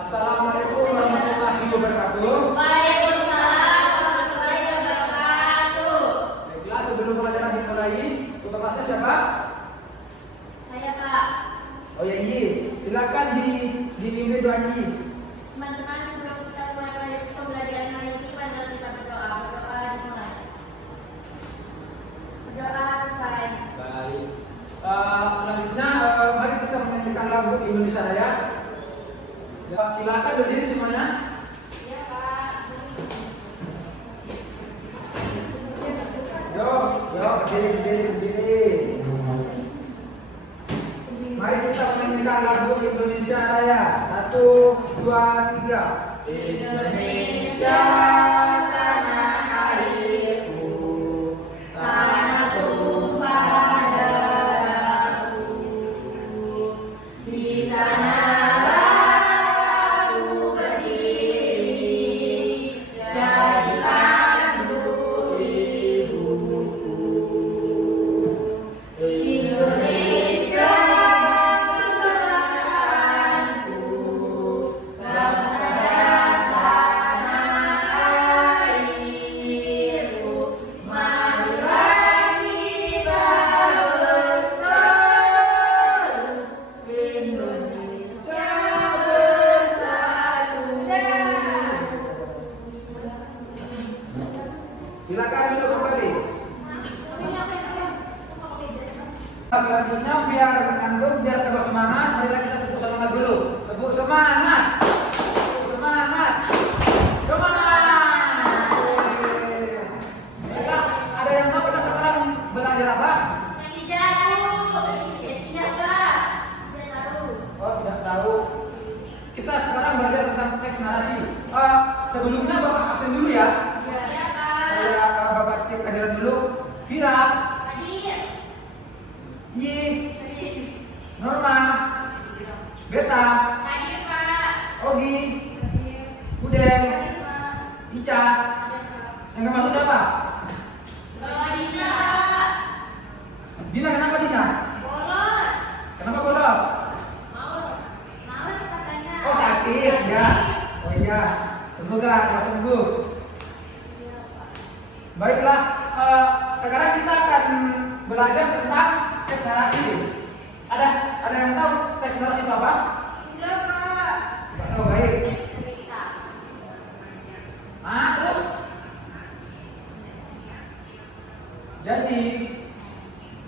Assalamualaikum warahmatullahi wabarakatuh. Waalaikumsalam warahmatullahi wabarakatuh. Baiklah, sebelum pelajaran dimulai, ketua kelasnya siapa? Saya Pak. Oh ya, Yi. Silakan dipimpin doanya, Yi. Teman-teman, sebelum kita mulai pembelajaran hari ini, mari kita berdoa. Berdoa dimulai. Berdoa selesai. Baik. Selanjutnya, mari kita menyanyikan lagu Indonesia Raya. Silakan berdiri semuanya. Iya Pak. Yuk, berdiri. Mari kita menyanyikan lagu Indonesia Raya. 1, 2, 3. Indonesia tanah airku, tanah tumpah darahku. Di sanalah aku berdiri, jadi pandu ibuku. Indonesia kebanggaanku, bangsa dan tanah airku. Marilah kita bersatu, Indonesia bersatu. Silakan duduk kembali. Selanjutnya biar ngantuk, biar tambah semangat, marilah kita tepuk semangat dulu. Tepuk semangat. Semangat. Baiklah, ada yang tahu kita sekarang belajar apa? Tidak Pak. Tidak tahu. Oh, tidak tahu. Kita sekarang belajar tentang teks narasi. Sebelumnya Bapak absen dulu ya. Iya Pak. Saya Bapak cek kehadiran dulu. Vira, Hadir. Yi, Norma, Beta, Hadir Pak. Ogi, Hadir. Uden, Pak. Ica. Yang nggak masuk siapa? Dina Pak. Dina, kenapa Dina? Bolos. Kenapa bolos? Males katanya. Oh, sakit ya. Oh iya, semoga cepat sembuh. Iya Pak. Baiklah, sekarang kita akan belajar tentang teks narasi. Ada yang tahu teks narasi itu apa? Enggak Pak. Oh, baik. Cerita. Terus? Jadi,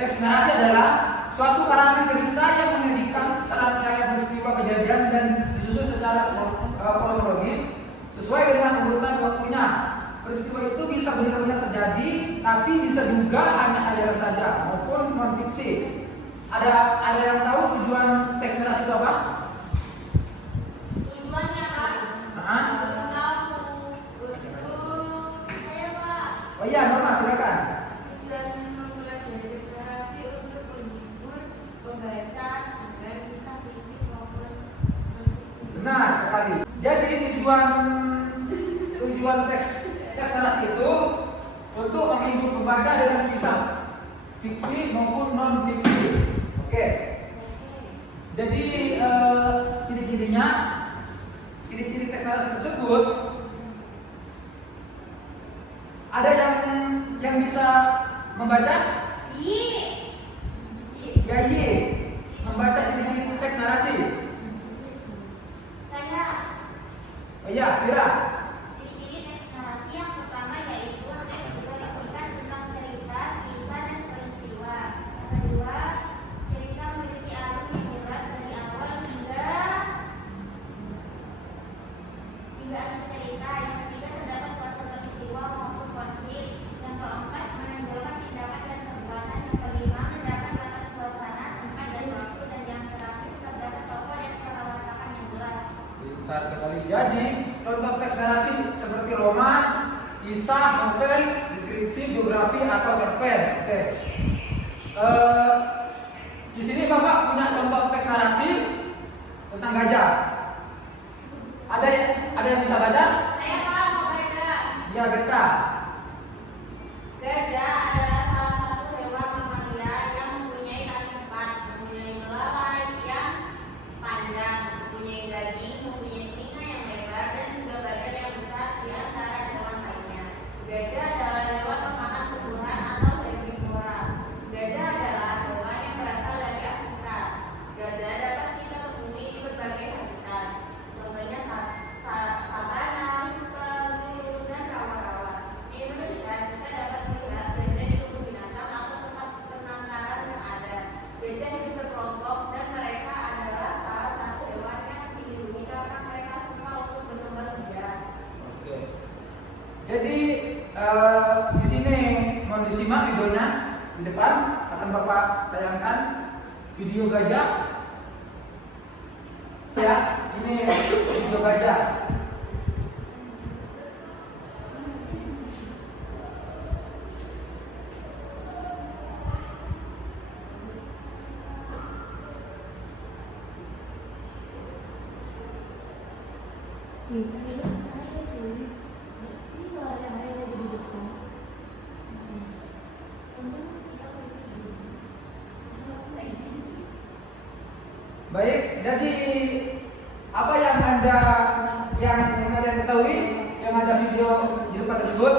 teks narasi adalah suatu karangan cerita yang menyajikan serangkaian peristiwa kejadian dan disusun secara kronologis sesuai dengan urutan waktunya. Peristiwa itu bisa benar-benar terjadi, tapi bisa juga hanya khayal saja maupun non fiksi. Ada yang tahu tujuan teks narasi itu apa? Tujuannya Pak. Hah? Saya Pak. Oh iya, Norma, silakan. Tujuan mempelajari literasi untuk menghibur pembaca agar bisa fisik maupun non-fisik. Benar sekali. Jadi tujuan teks narasi itu untuk menghibur pembaca dengan kisah fiksi maupun non fiksi. Oke. Jadi ciri-ciri teks narasi tersebut ada yang bisa membaca? Ya, membaca ciri-ciri teks narasi. Saya. Oh iya, Vira. Ciri-ciri teks narasi yang pertama yaitu teks berisikan tentang cerita, kisah, dan peristiwa. Yang kedua, cerita memiliki alur yang jelas dari awal hingga akhir cerita. Yang ketiga, terdapat suatu peristiwa maupun konflik. Yang keempat, menonjolkan tindakan dan perbuatan. Yang kelima, mendapat latar suasana, tempat, dan waktu. Dan yang terakhir, terdapat tokoh dan perlawanan yang jelas. Pintar sekali. Jadi, contoh teks narasi seperti roman, kisah, novel, deskripsi, biografi, atau cerpen. Oke. Di sini Bapak punya contoh teks narasi tentang gajah. Ada yang bisa baca? Saya Pak mau baca. Ya, Beta. Gajah adalah salah satu hewan mamalia yang mempunyai kaki empat, mempunyai belalai yang panjang, mempunyai daging, mempunyai disimak videonya. Di depan akan Bapak tayangkan video gajah. Ya, ini video gajah. Baik, jadi apa yang kalian ketahui yang ada video di depan tersebut?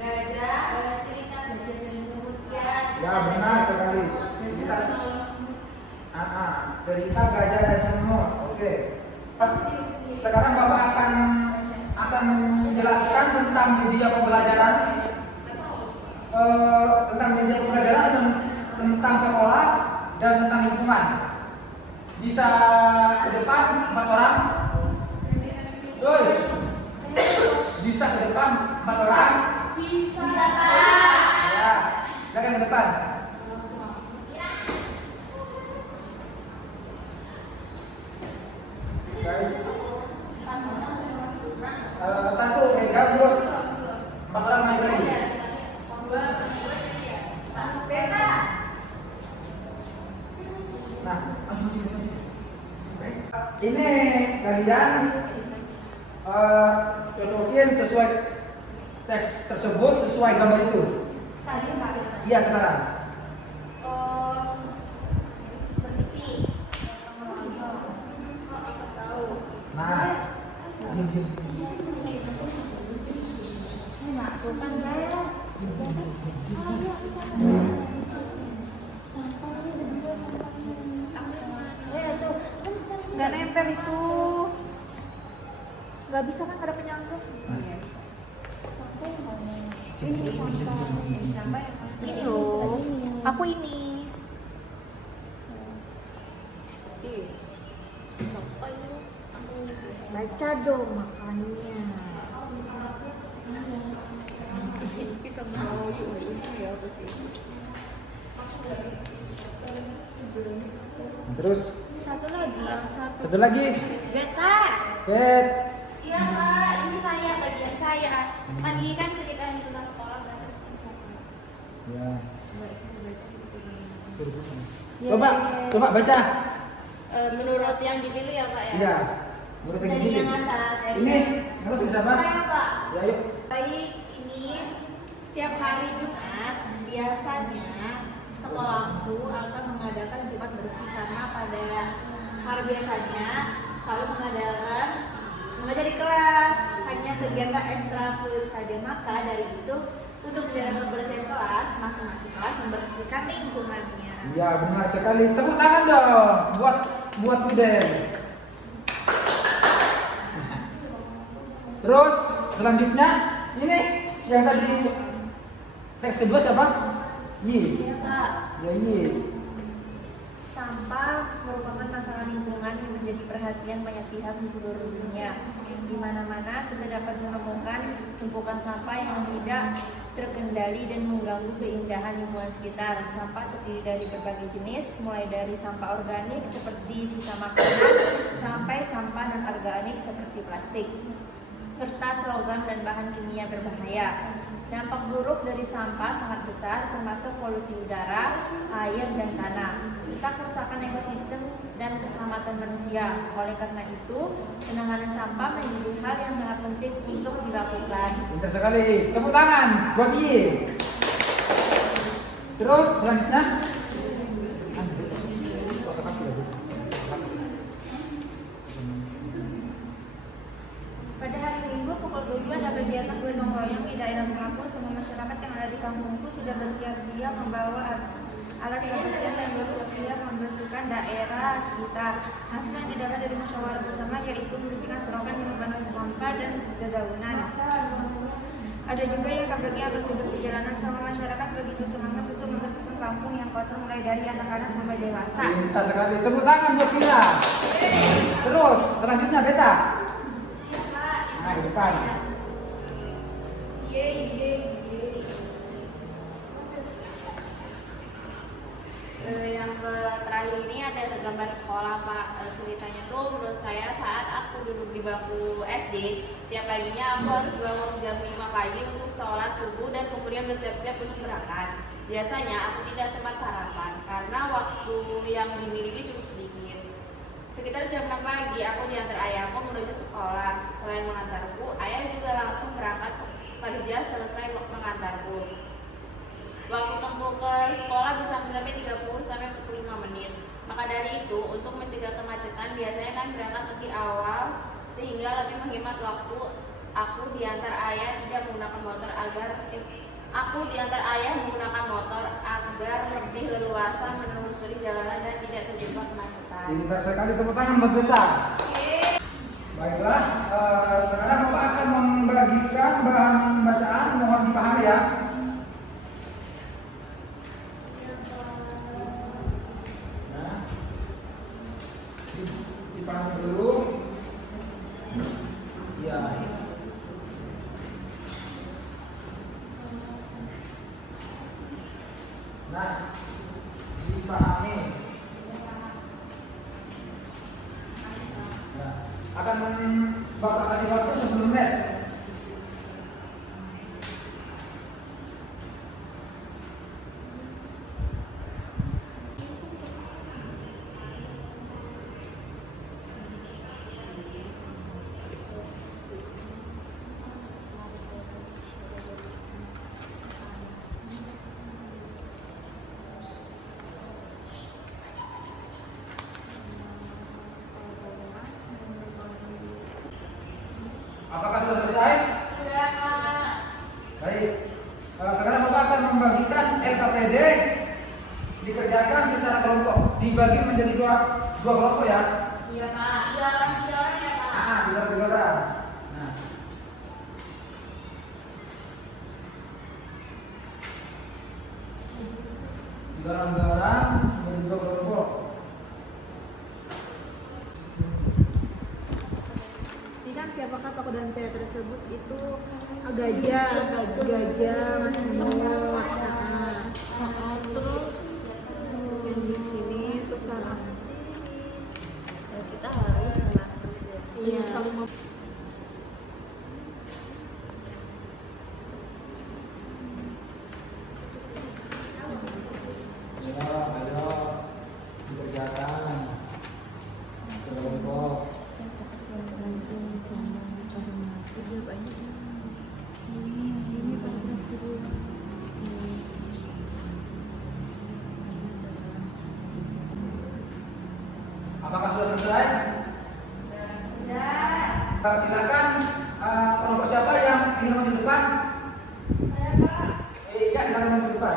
Gajah, cerita gajah dan semutnya. Ya, benar sekali. Cerita gajah dan semut. Oke. Sekarang Bapak akan menjelaskan tentang media pembelajaran, tentang sekolah dan tentang lingkungan. Bisa ke depan 4 orang. Doi. Bisa ke depan 4 orang. Bisa, Pak. Ya, silakan ke depan. Satu meja terus 4 orang maju lagi. Nah, ini kalian cocokin sesuai teks tersebut sesuai gambar itu. Iya sekarang. Bersih. Nah, diam. Masukkan gaya. Nggak nempel itu, nggak bisa kan ada penyangkut. Ini loh, aku ini. Baca dong makannya. Terus Satu lagi, yang satu. satu lagi. Beta. Bet. Iya Pak, ini saya bagian saya. Kan ini kan ceritain tentang sekolah berarti. Ya. Coba baca. Menurut yang dipilih ya Pak ya. Iya. Menurut yang Dari ini. yang atas. Ini terus bisa apa? Saya Pak. Ya, yuk. Baik, ini setiap hari Jumat biasanya sekolahku akan mengadakan Jumat bersih karena pada hari biasanya selalu mengadakan mengajar di kelas, hanya kegiatan ekstrakurikuler saja. Maka dari itu untuk menjaga kebersihan kelas, masing-masing kelas membersihkan lingkungannya. Iya, benar sekali. Tepuk tangan dong buat Buden. Terus selanjutnya ini yang tadi teks kedua siapa? Yi. Iya Pak. Ya Yi. Sampah merupakan masalah lingkungan yang menjadi perhatian banyak pihak di seluruh dunia. Di mana-mana kita dapat menemukan tumpukan sampah yang tidak terkendali dan mengganggu keindahan lingkungan sekitar. Sampah terdiri dari berbagai jenis, mulai dari sampah organik seperti sisa makanan sampai sampah non-organik seperti plastik, kertas, logam, dan bahan kimia berbahaya. Dampak buruk dari sampah sangat besar, termasuk polusi udara, air, dan tanah, serta kerusakan ekosistem dan keselamatan manusia. Oleh karena itu, penanganan sampah menjadi hal yang sangat penting untuk dilakukan. Pintar sekali. Tepuk tangan buat Yi. Terus selanjutnya Pada hari Minggu pukul 7 ada kegiatan gotong royong di daerah kampus. Semua masyarakat yang ada di kampungku sudah bersiap-siap membawa alat kebersihan dan bersiap-siap membersihkan daerah sekitar. Hasil yang didapat dari musyawarah bersama yaitu membersihkan selokan yang membantu sampah dan dedaunan. Ada juga yang kabarnya bersih-bersih jalanan. Sama masyarakat begitu semangat untuk membersihkan kampung yang kotor mulai dari anak-anak sampai dewasa. pintar sekali. Tepuk tangan buat Vina. Terus selanjutnya Beta. Nah, di depan. Yang terakhir ini ada gambar sekolah Pak. Ceritanya tuh menurut saya saat aku duduk di bangku SD, setiap paginya aku harus bangun jam 5 pagi untuk sholat subuh dan kemudian bersiap-siap untuk berangkat. Biasanya aku tidak sempat sarapan karena waktu yang dimiliki cukup sedikit. Sekitar jam 6 pagi aku diantar ayahku menuju sekolah. Selain mengantarku, ayah juga langsung berangkat kerja selesai mengantarku. Waktu tempuh ke sekolah bisa mencapai 30-45 menit. Maka dari itu, untuk mencegah kemacetan biasanya kan berangkat lebih awal sehingga lebih menghemat waktu. Aku diantar ayah menggunakan motor agar lebih leluasa menelusuri jalanan dan tidak terjebak kemacetan. Pintar sekali, tepuk tangan buat Beta. Baiklah, sekarang Bapak akan membagikan bahan bacaan, mohon dipahami ya. Nah, dipahami dulu. Ya. Nah, dipahami. Nah, akan Bapak kasih waktu 10 menit. Apakah sudah selesai? Sudah, Pak. Baik. Sekarang Bapak akan membagikan LKPD dikerjakan secara kelompok, dibagi menjadi dua kelompok ya. Iya, Pak. Tiga orang ya, Pak. Tiga orang. Nah, tiga orang menjadi dua kelompok. Ini kan siapakah tokoh dalam cerita tersebut itu gajah, Mas Mut. Terus yang di sini pesan Kita harus iya. Ayo dikerjakan kelompok. Apakah sudah selesai? Sudah. Silakan kelompok siapa yang ingin maju depan? Ada, Pak. Ika, silakan maju depan.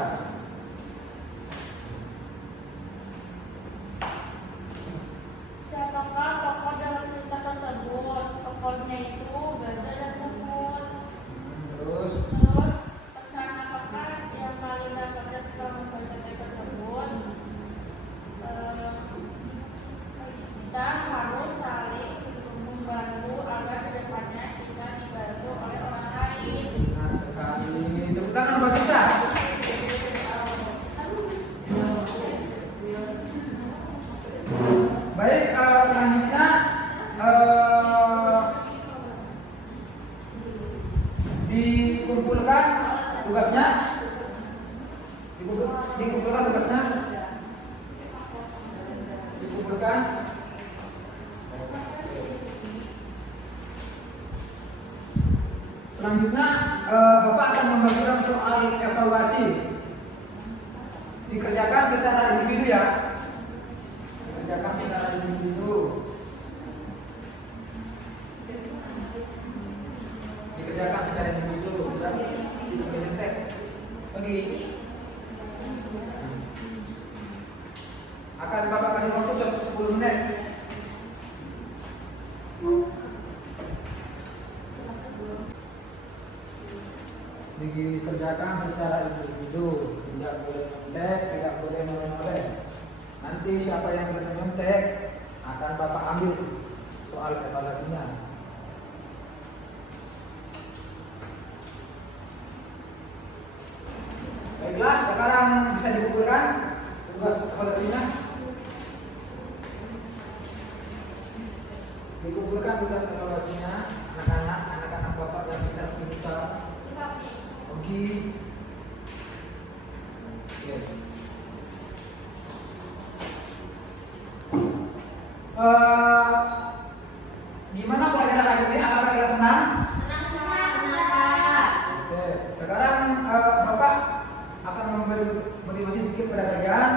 Siapakah tokoh dalam cerita tersebut? Tokohnya itu gajah dan semut. Terus Terus pesan apakah yang paling dapatnya setelah membaca teks tersebut? Kita harus saling membantu agar kedepannya kita dibantu oleh orang lain. benar sekali. Tepuk tangan buat kita. Baik, selanjutnya dikumpulkan tugasnya. Dikumpulkan tugasnya. Dikumpulkan. Selanjutnya Bapak akan membagikan soal evaluasi. Dikerjakan secara individu ya. Dikerjakan secara individu. Dikerjakan secara individu. Tidak menyetek. Bagi. Akan Bapak kasih waktu 10 menit. Dikerjakan secara individu, tidak boleh nyontek, tidak boleh menoleh. Nanti siapa yang tidak menyontek akan Bapak ambil soal evaluasinya. sekarang bisa dikumpulkan tugas evaluasinya. Dikumpulkan tugas evaluasinya anak-anak bapak yang pintar-pintar. Oke. Gimana pelajaran hari ini? Apakah kalian senang? Oke. Sekarang bapak akan memberi motivasi sedikit pada kalian.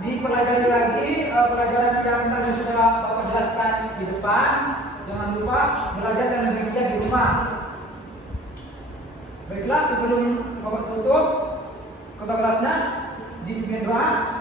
Dipelajari lagi pelajaran yang tadi sudah bapak jelaskan di depan. Jangan lupa belajar dan lebih giat di rumah. Baiklah, sebelum bapak tutup ketua kelasnya dipimpin doa.